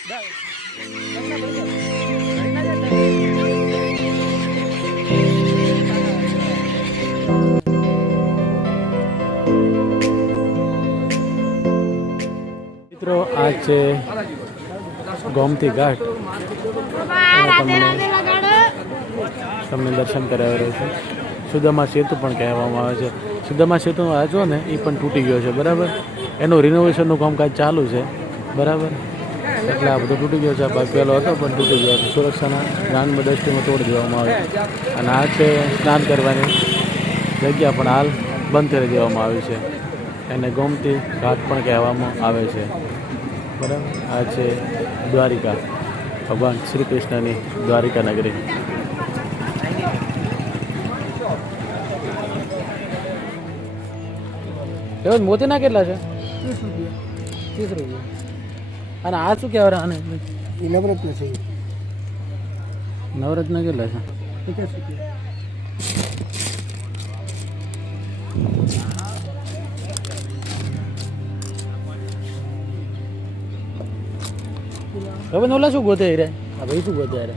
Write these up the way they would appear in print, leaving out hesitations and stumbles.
મિત્રો આ છે ગોમતી ઘાટ, તમને દર્શન કરાવી રહ્યો છું. સુદામા સેતુ પણ કહેવામાં આવે છે. સુદામા સેતુ વાંચો ને એ પણ તૂટી ગયો છે, બરાબર. એનું રિનોવેશનનું કામકાજ ચાલુ છે, બરાબર. એટલે આ બધું તૂટી ગયો છે. આ ભાગ પહેલો હતો પણ તૂટી ગયો છે. સુરક્ષાના ધ્યાનમાં દ્રષ્ટિમાં તોડી દેવામાં આવે. અને આ છે સ્નાન કરવાની જગ્યા પણ હાલ બંધ કરી દેવામાં આવી છે. એને ગોમતી ઘાટ પણ કહેવામાં આવે છે, બરાબર. આ છે દ્વારિકા, ભગવાન શ્રી કૃષ્ણની દ્વારિકા નગરી. એવું મોતીના કેટલા છે? 30 રૂપિયા. અને આ શું કહેવાય આને? નવરત્ન છે. નવરત્ન કેટલા છે? 50 રૂપિયા. હવે નોલા શું ગોતે રે? આ ભાઈ શું ગોતે રે?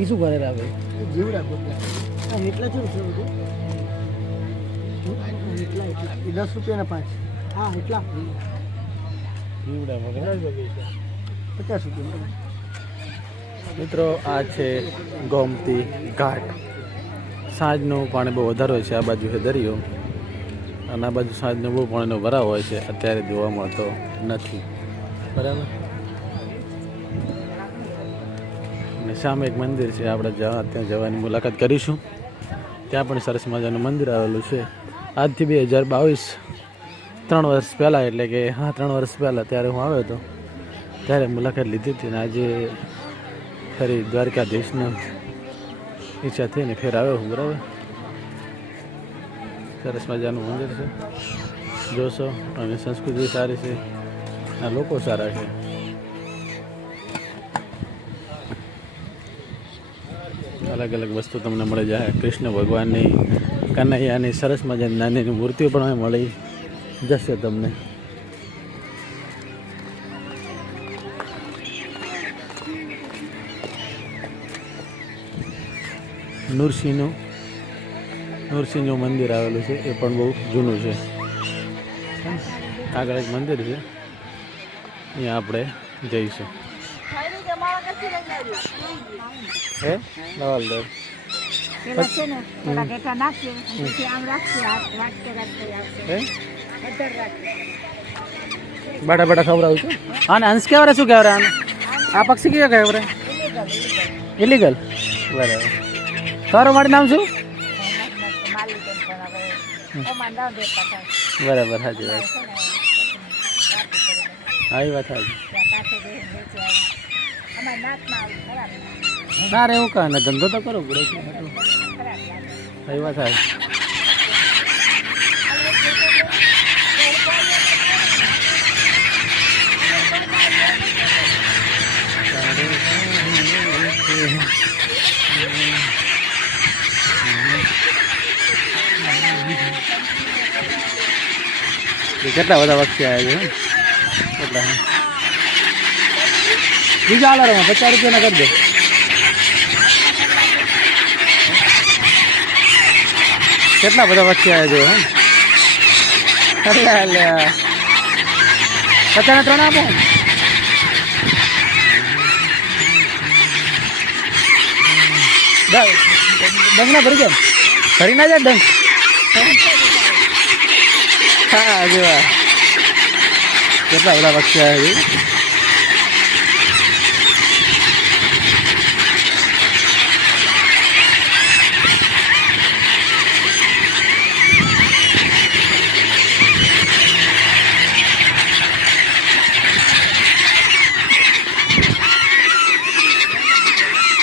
એ શું કરે રે આ ભાઈ? જીવડા ગોતે. એટલા શું છે? એટલા 10 રૂપિયાના 5. હા એટલા જીવડા 50 રૂપિયા. મિત્રો આ છે ગોમતી ઘાટ. સાંજનું પાણી બહુ વધારે હોય છે. આ બાજુ છે દરિયો અને આ બાજુ સાંજનો બહુ પાણીનો ભરાવ હોય છે. અત્યારે જોવા મળતો નથી, બરાબર. અને સામે એક મંદિર છે. આપણે ત્યાં જવાની મુલાકાત કરીશું. ત્યાં પણ સરસ મજાનું મંદિર આવેલું છે. આજથી 2022 3 વર્ષ પહેલાં, એટલે કે 3 વર્ષ પહેલાં ત્યારે હું આવ્યો હતો, ત્યારે મુલાકાત લીધી હતી. અને આજે ફરી દ્વારકાધીશની ઈચ્છા થઈને ફેર આવ્યો હું, બરાબર. સરસ મજાનું મંદિર છે, જોશો. અને સંસ્કૃતિ સારી છે, આ લોકો સારા છે. અલગ અલગ વસ્તુ તમને મળી જાય. કૃષ્ણ ભગવાનની, કનૈયાની સરસ મજાની નાની મૂર્તિઓ પણ મળી જશે તમને. નૃસિંહનું મંદિર આવેલું છે. એ પણ બહુ જૂનું છે. આગળ એક મંદિર છે, અહીંયા આપણે જઈશું. હે નવાલદર બટા બટા ખવડાવું છું. અને હંસ કેવરે શું કહેવાય? આને આ પક્ષી કેવો કહેવાય? ઇલીગલ, બરાબર. તારું મારું નામ શું? બરાબર, સાચી વાત. હા, એ વાત સાચી. ના રે એવું કાં ને, ધંધો તો કરવો પડે છે. એ વાત સાચી. કેટલા બધા પક્ષી આવ્યા છે. કેટલા બીજા આલારમાં 50 રૂપિયાના કરી દે. કેટલા બધા પક્ષી આવ્યા છે. અરે 50 3 આપો. ડંગના ભરી જાય, ભરી ના જાય ડંગ. હા જોવા કેટલા બધા પક્ષી આવ્યા છે.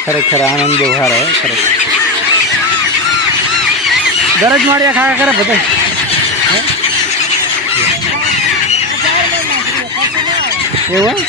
ખરેખર આનંદ બહુ સારો હોય. ખરેખર દરજ માર્યા ખાયા કરે બધા. એવું